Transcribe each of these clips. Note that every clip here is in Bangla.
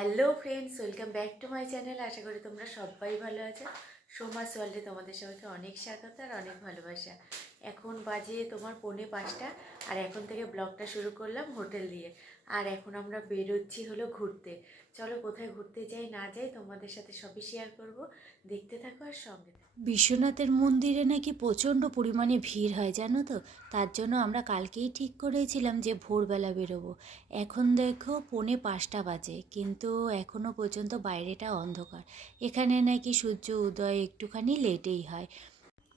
Hello friends welcome back to my channel আশা করি তোমরা সবাই ভালো আছো। সোমাস ওয়ার্ল্ডে তোমাদের সবাইকে অনেক স্বাগত আর অনেক ভালোবাসা। এখন বাজে তোমার পৌনে পাঁচটা, আর এখন থেকে ব্লগটা শুরু করলাম হোটেল দিয়ে। আর এখন আমরা বেরোচ্ছি হলো ঘুরতে। চলো কোথায় ঘুরতে যাই, না যাই, তোমাদের সাথে সবই শেয়ার করব। দেখতে থাকো আর সঙ্গে বিশ্বনাথের মন্দিরে নাকি প্রচণ্ড পরিমাণে ভিড় হয় জানো তো? তার জন্য আমরা কালকেই ঠিক করেছিলাম যে ভোরবেলা বেরোবো। এখন দেখো পৌনে পাঁচটা বাজে, কিন্তু এখনও পর্যন্ত বাইরেটা অন্ধকার। এখানে নাকি সূর্য উদয় একটুখানি লেটেই হয়।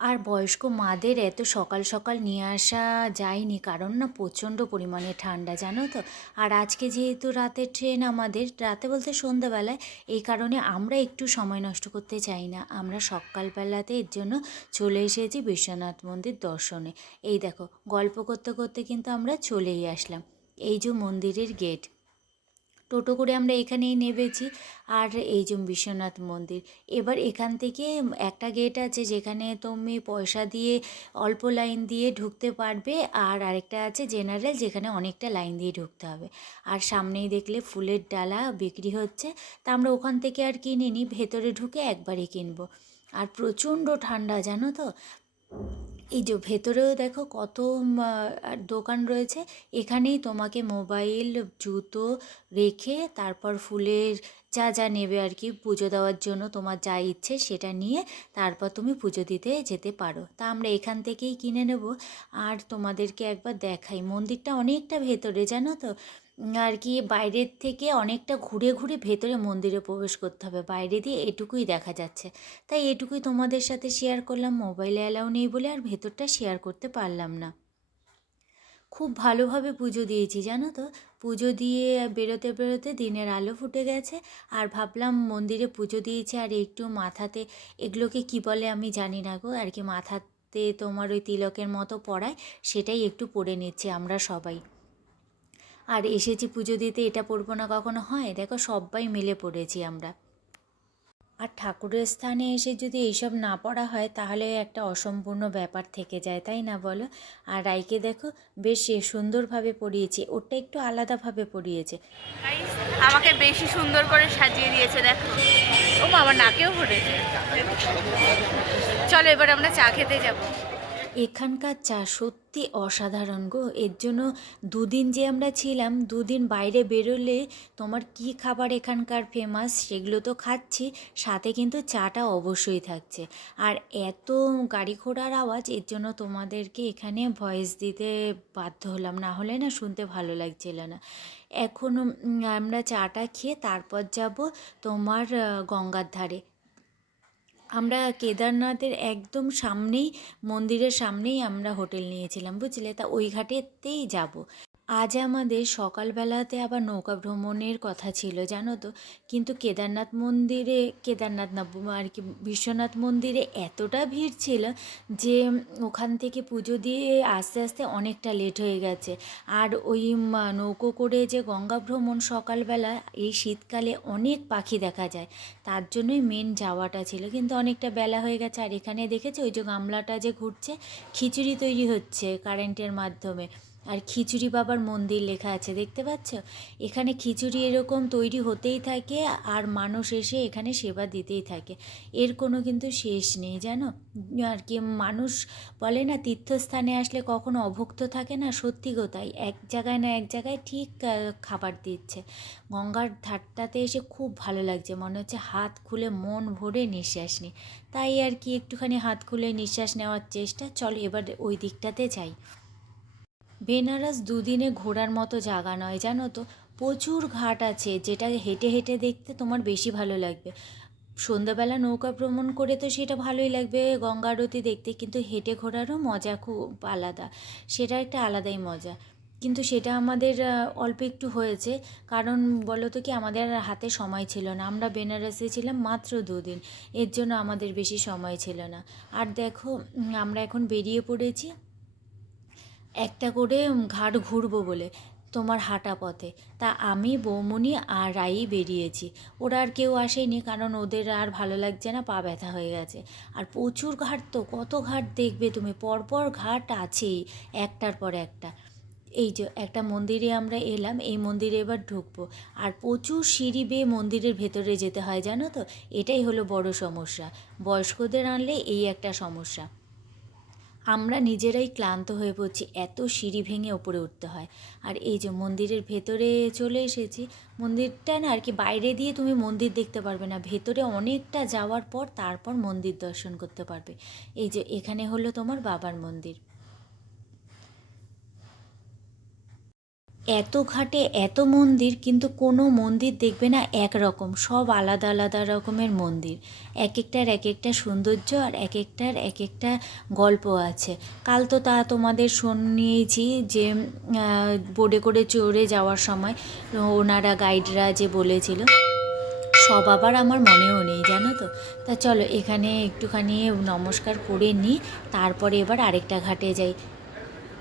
আর বয়স্ক মাদের এত সকাল সকাল নিয়ে আসা যায়নি, কারণ না প্রচণ্ড পরিমাণে ঠান্ডা, জানো তো? আর আজকে যেহেতু রাতের ট্রেন আমাদের, রাতে বলতে সন্ধ্যাবেলায়, এই কারণে আমরা একটু সময় নষ্ট করতে চাই না। আমরা সকালবেলাতে এর জন্য চলে এসেছি বিশ্বনাথ মন্দির দর্শনে। এই দেখো, গল্প করতে করতে কিন্তু আমরা চলেই আসলাম। এই যে মন্দিরের গেট টোটো করে আমরা এখানেই নেবেছি আর এই যে বিশ্বনাথ মন্দির, এবার এখান থেকে একটা গেট আছে যেখানে তুমি পয়সা দিয়ে অল্প লাইন দিয়ে ঢুকতে পারবে আর আরেকটা আছে জেনারেল যেখানে অনেকটা লাইন দিয়ে ঢুকতে হবে। আর সামনেই দেখলে ফুলের ডালা বিক্রি হচ্ছে, তা আমরা ওখান থেকে আর কিনিনি ভেতরে ঢুকে একবারই কিনবো। আর প্রচণ্ড ঠান্ডা, জানো তো? এই যে ভেতরেও দেখো কত দোকান রয়েছে। এখানেই তোমাকে মোবাইল, জুতো রেখে তারপর ফুলের যা যা নেবে আর কি পুজো দেওয়ার জন্য তোমার যা ইচ্ছে সেটা নিয়ে তারপর তুমি পুজো দিতে যেতে পারো। তা আমরা এখান থেকেই কিনে নেব। আর তোমাদেরকে একবার দেখাই। মন্দিরটা অনেকটা ভেতরে, জানো তো? আর কি বাইরের থেকে অনেকটা ঘুরে ঘুরে ভেতরে মন্দিরে প্রবেশ করতে হবে। বাইরে দিয়ে এটুকুই দেখা যাচ্ছে। তাই এটুকুই তোমাদের সাথে শেয়ার করলাম মোবাইলে অ্যালাউ নেই বলে আর ভেতরটা শেয়ার করতে পারলাম না। খুব ভালোভাবে পুজো দিয়েছি, জানো তো? পুজো দিয়ে বেরোতে বেরোতে দিনের আলো ফুটে গেছে। আর ভাবলাম মন্দিরে পুজো দিয়েছে আর একটু মাথাতে, এগুলোকে কি বলে আমি জানি না গো। আর কি মাথাতে তোমার ওই তিলকের মতো পড়ায় সেটাই একটু পরে নিচ্ছি আমরা সবাই। আর এসেছি পুজো দিতে, এটা পরবো না কখনো? হয়, দেখো সবাই মিলে পড়েছি আমরা। আর ঠাকুরের স্থানে এসে যদি এইসব না পড়া হয়, তাহলে একটা অসম্পূর্ণ ব্যাপার থেকে যায়, তাই না বলো? আর রাইকে দেখো, বেশ সুন্দরভাবে পড়িয়েছে ওটা একটু আলাদাভাবে পড়িয়েছে। আমাকে বেশি সুন্দর করে সাজিয়ে দিয়েছে, দেখো। ও আমার নাকেও পড়েছে চলো, এবার আমরা চা খেতে যাব। এখানকার চা সত্যি অসাধারণ গো। এর জন্য দুদিন যে আমরা ছিলাম, দুদিন বাইরে বেরোলে তোমার কি খাবার এখানকার ফেমাস সেগুলো তো খাচ্ছি, সাথে কিন্তু চাটা অবশ্যই থাকছে। আর এত গাড়ি ঘোড়ার আওয়াজ, এর জন্য তোমাদেরকে এখানে ভয়েস দিতে বাধ্য হলাম, না হলে না শুনতে ভালো লাগছিল না। এখন আমরা চাটা খেয়ে তারপর যাব তোমার গঙ্গার ধারে। আমরা কেদারনাথের একদম সামনেই মন্দিরের সামনেই আমরা হোটেল নিয়েছিলাম বুঝলে? তা ওই ঘাটেতেই যাব। আজ আমাদের সকালবেলাতে আবার নৌকা ভ্রমণের কথা ছিল, জানো তো? কিন্তু কেদারনাথ মন্দিরে, কেদারনাথ না আর কি, বিশ্বনাথ মন্দিরে এতটা ভিড় ছিল যে, ওখান থেকে পুজো দিয়ে আস্তে আস্তে অনেকটা লেট হয়ে গেছে। আর ওই নৌকো করে যে গঙ্গা ভ্রমণ সকালবেলা, এই শীতকালে অনেক পাখি দেখা যায়। তার জন্যই মেন যাওয়াটা ছিল। কিন্তু অনেকটা বেলা হয়ে গেছে। আর এখানে দেখেছ, ওই যে গামলাটা যে ঘুরছে, খিচুড়ি তৈরি হচ্ছে কারেন্টের মাধ্যমে। আর খিচুড়ি বাবার মন্দির লেখা আছে, দেখতে পাচ্ছ? এখানে খিচুড়ি এরকম তৈরি হতেই থাকে আর মানুষ এসে এখানে সেবা দিতেই থাকে। এর কোনো কিন্তু শেষ নেই, জানো? আর কি মানুষ বলে না, তীর্থস্থানে আসলে কখনো অভুক্ত থাকে না, সত্যি তাই। এক জায়গায় না এক জায়গায় ঠিক খাবার দিচ্ছে। গঙ্গার ধারটাতে এসে খুব ভালো লাগছে, মনে হচ্ছে হাত খুলে মন ভরে নিঃশ্বাস নিই তাই আর কি একটুখানি হাত খুলে নিঃশ্বাস নেওয়ার চেষ্টা, চল এবার ওই দিকটাতে যাই। বেনারস দুদিনে ঘোরার মতো জায়গা নয়, জানো তো? প্রচুর ঘাট আছে, যেটা হেঁটে হেঁটে দেখতে তোমার বেশি ভালো লাগবে। সন্ধ্যাবেলা নৌকা ভ্রমণ করে তো সেটা ভালোই লাগবে, গঙ্গা আরতি দেখতে, কিন্তু হেঁটে ঘোরারও মজা খুব আলাদা, সেটা একটা আলাদাই মজা। কিন্তু সেটা আমাদের অল্প একটু হয়েছে, কারণ বলো তো কি, আমাদের হাতে সময় ছিল না। আমরা বেনারসে ছিলাম মাত্র দুদিন, এর জন্য আমাদের বেশি সময় ছিল না। আর দেখো আমরা এখন বেরিয়ে পড়েছি। একটা করে ঘাট ঘুরবো বলে তোমার হাঁটা পথে। তা আমি বৌমনি আর রাই বেরিয়েছি। ওরা আর কেউ আসেনি কারণ ওদের আর ভালো লাগছে না, পা ব্যথা হয়ে গেছে। আর প্রচুর ঘাট তো, কত ঘাট দেখবে তুমি? পরপর ঘাট আছেই, একটার পর একটা। এই যে, একটা মন্দিরে আমরা এলাম, এই মন্দিরে এবার ঢুকবো। আর প্রচুর সিঁড়ি বেয়ে মন্দিরের ভেতরে যেতে হয়, জানো তো? এটাই হলো বড় সমস্যা। বয়স্কদের আনলে এই একটা সমস্যা। আমরা নিজেরাই ক্লান্ত হয়ে পড়ছি, এত সিঁড়ি ভেঙে ওপরে উঠতে হয়। আর এই যে মন্দিরের ভেতরে চলে এসেছি, মন্দিরটা না আর কি বাইরে দিয়ে তুমি মন্দির দেখতে পারবে না। ভেতরে অনেকটা যাওয়ার পর তারপর মন্দির দর্শন করতে পারবে। এই যে এখানে হলো তোমার বাবার মন্দির। এত ঘাটে এত মন্দির, কিন্তু কোনো মন্দির দেখবে না একরকম, সব আলাদা আলাদা রকমের মন্দির। এক একটার এক একটা সৌন্দর্য আর এক একটার এক একটা গল্প আছে। কাল তো তা তোমাদের শুনিয়েছি যে বোর্ডে করে চড়ে যাওয়ার সময় ওনারা গাইডরা যে বলেছিল, সব আবার আমার মনেও নেই, জানো তো? তা চলো এখানে একটুখানি নমস্কার করে নিই, তারপরে এবার আরেকটা ঘাটে যাই।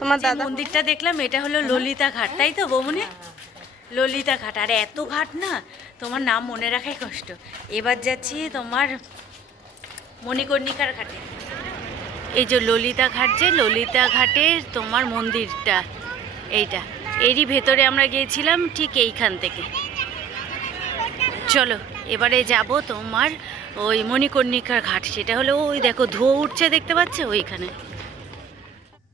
তোমার দাদা? মন্দিরটা দেখলাম এটা হলো ললিতা ঘাট তাই তো বৌমনি? ললিতা ঘাট আর এত ঘাট না তোমার নাম মনে রাখাই কষ্ট। এবার যাচ্ছি তোমার মণিকর্ণিকার ঘাটে। এই যে ললিতা ঘাট যে ললিতা ঘাটের তোমার মন্দিরটা এইটা। এরই ভেতরে আমরা গিয়েছিলাম ঠিক এইখান থেকে। চলো এবারে যাব তোমার ওই মণিকর্ণিকার ঘাট সেটা হলো ওই দেখো ধুয়ো উঠছে দেখতে পাচ্ছ? ওইখানে।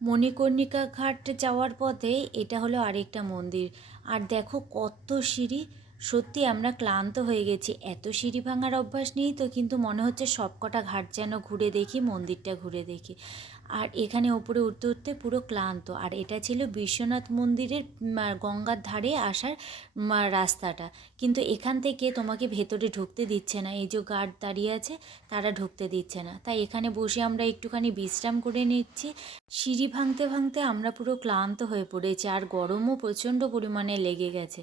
মণিকর্ণিকা ঘাট যাওয়ার পথে এটা হলো আরেকটা মন্দির। আর দেখো কত সিঁড়ি, সত্যি আমরা ক্লান্ত হয়ে গেছি। এত সিঁড়ি ভাঙার অভ্যাস নেই তো, কিন্তু মনে হচ্ছে সবকটা ঘাট যেন ঘুরে দেখি, মন্দিরটা ঘুরে দেখি। আর এখানে ওপরে উঠতে উঠতে পুরো ক্লান্ত। আর এটা ছিল বিশ্বনাথ মন্দিরের গঙ্গার ধারে আসার রাস্তাটা। কিন্তু এখান থেকে তোমাকে ভেতরে ঢুকতে দিচ্ছে না। এই যে গার্ড দাঁড়িয়ে আছে, তারা ঢুকতে দিচ্ছে না। তাই এখানে বসে আমরা একটুখানি বিশ্রাম করে নিচ্ছি। সিঁড়ি ভাঙতে ভাঙতে আমরা পুরো ক্লান্ত হয়ে পড়েছি, আর গরমও প্রচণ্ড পরিমাণে লেগে গেছে।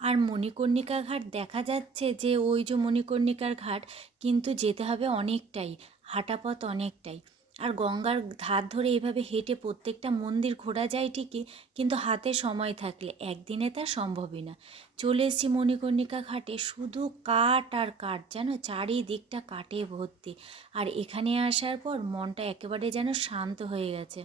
আর মণিকর্ণিকা ঘাট দেখা যাচ্ছে যে, ওই যে মণিকর্ণিকার ঘাট কিন্তু যেতে হবে অনেকটাই হাঁটা পথ অনেকটাই। আর গঙ্গার ধার ধরে এইভাবে হেঁটে প্রত্যেকটা মন্দির ঘোরা যায় ঠিকই, কিন্তু হাতে সময় থাকলে একদিনে তা সম্ভবই না। চলে এসেছি মণিকর্ণিকা ঘাটে, শুধু কাঠ আর কাঠ, যেন চারিদিকটা কাটে ভর্তি। আর এখানে আসার পর মনটা একেবারে যেন শান্ত হয়ে গেছে।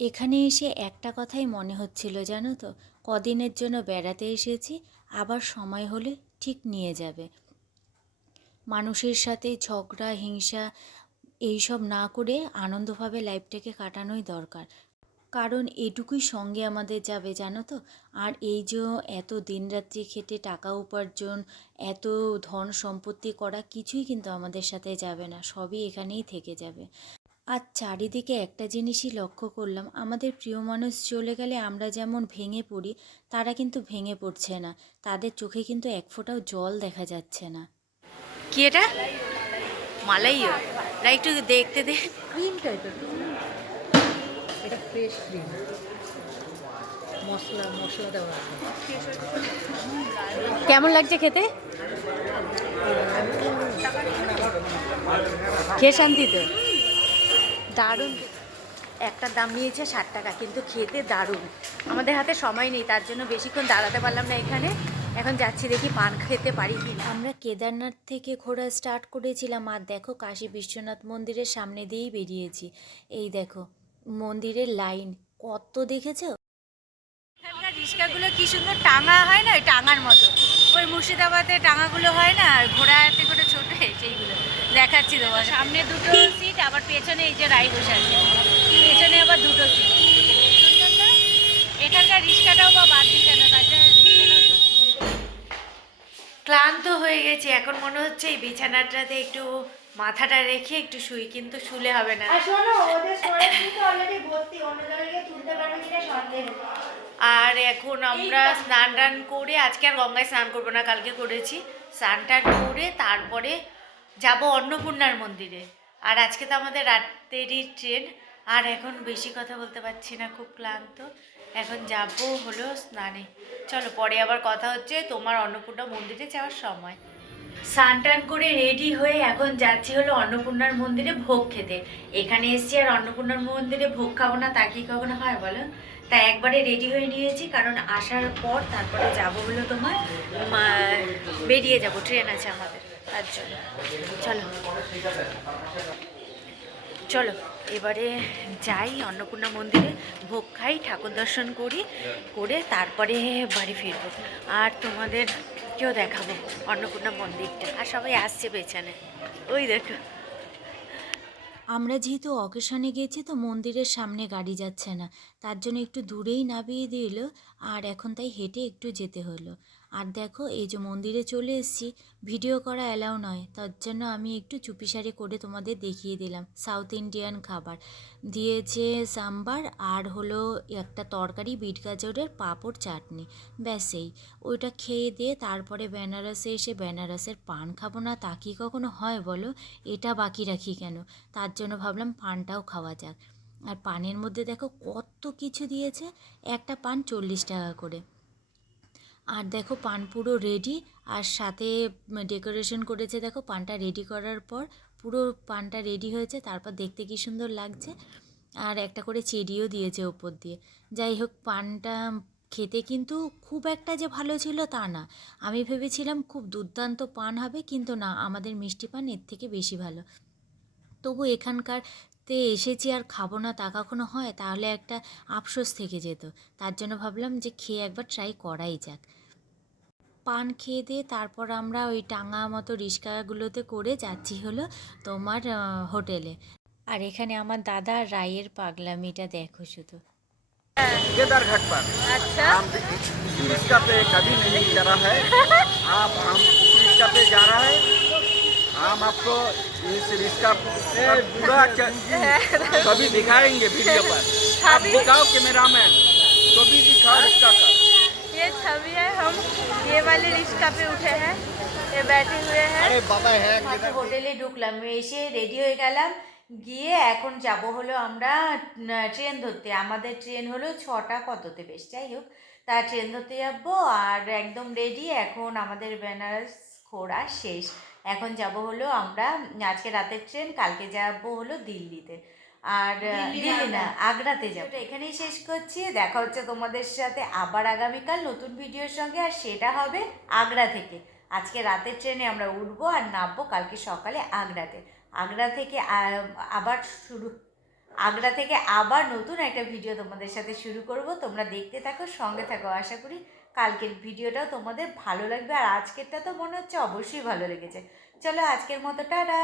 এখানে এসে একটা কথাই মনে হচ্ছিল, জানো তো, কদিনের জন্য বেড়াতে এসেছি, আবার সময় হলে ঠিক নিয়ে যাবে। মানুষের সাথে ঝগড়া, হিংসা এইসব না করে আনন্দভাবে লাইফটাকে কাটানোই দরকার। কারণ এটুকুই সঙ্গে আমাদের যাবে, জানো তো? আর এই যে এত দিন দিনরাত্রি খেটে টাকা উপার্জন, এত ধন সম্পত্তি করা কিছুই কিন্তু আমাদের সাথে যাবে না, সবই এখানেই থেকে যাবে। আর চারিদিকে একটা জিনিসই লক্ষ্য করলাম, আমাদের প্রিয় মানুষ চলে গেলে আমরা যেমন ভেঙে পড়ি, তারা কিন্তু ভেঙে পড়ছে না, তাদের চোখে কিন্তু এক ফোঁটাও জল দেখা যাচ্ছে না। কি এটা? মালাইও না একটু দেখতে দে ক্রিম টাইপের এটা ফ্রেশ ক্রিম মশলা মশলা দেওয়া কেমন লাগছে খেতে? খেয়ে শান্তি তো। দারুণ। একটা দাম নিয়েছে ষাট টাকা কিন্তু খেতে দারুণ। আমাদের হাতে সময় নেই তার জন্য বেশিক্ষণ দাঁড়াতে পারলাম না এখানে। এখন যাচ্ছি দেখি পান খেতে পারি কি আমরা কেদারনাথ থেকে ঘোরা স্টার্ট করেছিলাম আর দেখো কাশী বিশ্বনাথ মন্দিরের সামনে দিয়েই বেরিয়েছি। এই দেখো মন্দিরের লাইন কত দেখেছ? এখানকার রিক্সাগুলো কি সুন্দর টাঙা হয় না? ওই টাঙার মতো। ওই মুর্শিদাবাদে টাঙাগুলো হয় না ঘোড়াতে করে ছোট সেইগুলো। দেখাচ্ছি তোমার সামনে দুটো সিট আবার পেছনে এই যে রাই বসে আছে। পেছনে আবার দুটো সিট এখানকার রিক্সাটাও বা বাদ দিচ্ছে না তার জন্য। ক্লান্ত হয়ে গেছি। এখন মনে হচ্ছে এই বিছানাটাতে একটু মাথাটা রেখে একটু শুই কিন্তু শুলে হবে না। আর এখন আমরা স্নান টান করে আজকে আর গঙ্গায় স্নান করব না কালকে করেছি। স্নান টান করে তারপরে যাব অন্নপূর্ণার মন্দিরে। আর আজকে তো আমাদের রাতেরই ট্রেন আর এখন বেশি কথা বলতে পারছি না, খুব ক্লান্ত। এখন যাব হলো স্নানে। চলো, পরে আবার কথা হচ্ছে তোমার অন্নপূর্ণা মন্দিরে যাওয়ার সময়। স্নান টান করে রেডি হয়ে এখন যাচ্ছি হলো অন্নপূর্ণার মন্দিরে ভোগ খেতে। এখানে এসছি আর অন্নপূর্ণার মন্দিরে ভোগ খাব না, তা কি কখনো হয় বলো? তাই একবারে রেডি হয়ে নিয়েছি, কারণ আসার পর তারপরে যাব হলো তোমার বেরিয়ে যাব ট্রেন আছে আমাদের, তার জন্য। চলো। চলো, এবারে যাই অন্নপূর্ণা মন্দিরে, ভোগ খাই, ঠাকুর দর্শন করি, করে তারপরে বাড়ি ফিরব। আর তোমাদের কেউ দেখাবো অন্নপূর্ণা মন্দিরটা। আর সবাই আসছে পেছনে। ওই দেখো। আমরা যেহেতু অকেশনে গেছি, তো মন্দিরের সামনে গাড়ি যাচ্ছে না। তার জন্য একটু দূরেই নামিয়ে দিল, আর এখন তাই হেঁটে একটু যেতে হলো। আর দেখো, এই যে মন্দিরে চলে এসেছি, ভিডিও করা অ্যালাউ নয়, তার জন্য আমি একটু চুপিসারে করে তোমাদের দেখিয়ে দিলাম। সাউথ ইন্ডিয়ান খাবার। দিয়েছে সাম্বার আর হলো একটা তরকারি, বিট গাজরের পাঁপড় চাটনি। ব্যাস এই। ওইটা খেয়ে দিয়ে তারপরে বেনারসে এসে বেনারসের পান খাব না, তা কি কখনো হয় বলো? এটা বাকি রাখি কেন? তার জন্য ভাবলাম পানটাও খাওয়া যাক। আর পানের মধ্যে দেখো কত কিছু দিয়েছে। একটা পান চল্লিশ টাকা করে। আর দেখো পান পুরো রেডি আর সাথে ডেকোরেশন করেছে দেখো পানটা রেডি করার পর পুরো পানটা রেডি হয়েছে, তারপর দেখতে কি সুন্দর লাগছে। আর একটা করে চেরিও দিয়েছে ওপর দিয়ে। যাই হোক, পানটা খেতে কিন্তু খুব একটা যে ভালো ছিল তা না। আমি ভেবেছিলাম খুব দুর্দান্ত পান হবে, কিন্তু না, আমাদের মিষ্টি পান এর থেকে বেশি ভালো। তবু এখানকার তে এসেছি আর খাবো না তা কখনো হয় তাহলে একটা আফসোস থেকে যেত তার জন্য ভাবলাম যে খেয়ে একবার ট্রাই করাই যাক পান খেয়ে দিয়ে তারপর আমরা ওই টাঙা মতো রিক্সাগুলোতে করে যাচ্ছি হলো তোমার আহ, হোটেলে আর এখানে আমার দাদা রায়ের পাগলামিটা দেখো শুধু केदार घाट पर আচ্ছা हम इसी रिक्शा पे कभी नहीं चढ़ा है आप हम इस रिक्शा पे जा रहा है हम आपको इस रिक्शा का पूरा च- सभी दिखाएंगे वीडियो पर आप दिखाओ कैमरामैन सभी दिखाओ रिक्शा का ये छवि है हम ये वाले रिक्शा पे उठे हैं ये बैठे हुए हैं अरे बाबा है মাত্র হোটেলে ঢুকলাম এসে রেডি হয়ে গেলাম গিয়ে এখন যাব হলো আমরা উম, ট্রেন ধরতে আমাদের ট্রেন হলো ছটা কততে বেশ যাই হোক তা ট্রেন ধরতে যাবো আর একদম রেডি এখন আমাদের বেনারস ঘোরা শেষ এখন যাব হলো আমরা আজকে রাতের ট্রেন কালকে যাব হলো দিল্লিতে। আর দিল্লি না আগ্রাতে যাব। তো এখানেই শেষ করছি। দেখা হচ্ছে তোমাদের সাথে আবার আগামীকাল নতুন ভিডিওর সঙ্গে আর সেটা হবে আগ্রা থেকে। আজকে রাতের ট্রেনে আমরা উঠবো আর নামবো কালকে সকালে আগ্রাতে। আগ্রা থেকে আবার শুরু আগ্রা থেকে আবার নতুন একটা ভিডিও তোমাদের সাথে শুরু করব। তোমরা দেখতে থাকো সঙ্গে থাকো আশা করি কালকের ভিডিওটাও তোমাদের ভালো লাগবে। আর আজকেরটা তো মনে হচ্ছে অবশ্যই ভালো লেগেছে। চলো আজকের মতো, টাটা!